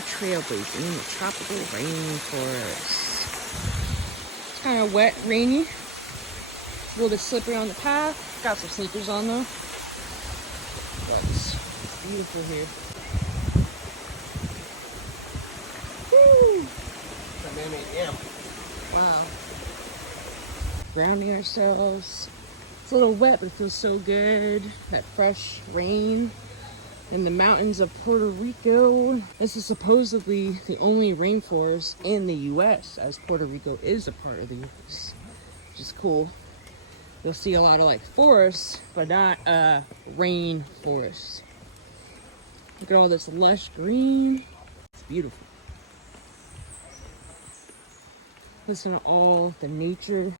trailblazing in the tropical rainforest. It's kind of wet, rainy, a little bit slippery on the path. Got some sneakers on though, but it's beautiful here. Woo! Wow. Grounding ourselves. It's a little wet, but it feels so good. That fresh rain in the mountains of Puerto Rico. This is supposedly the only rainforest in the US, as Puerto Rico is a part of the US, which is cool. You'll see a lot of like forests, but not rainforests. Look at all this lush green. It's beautiful. Listen to all the nature.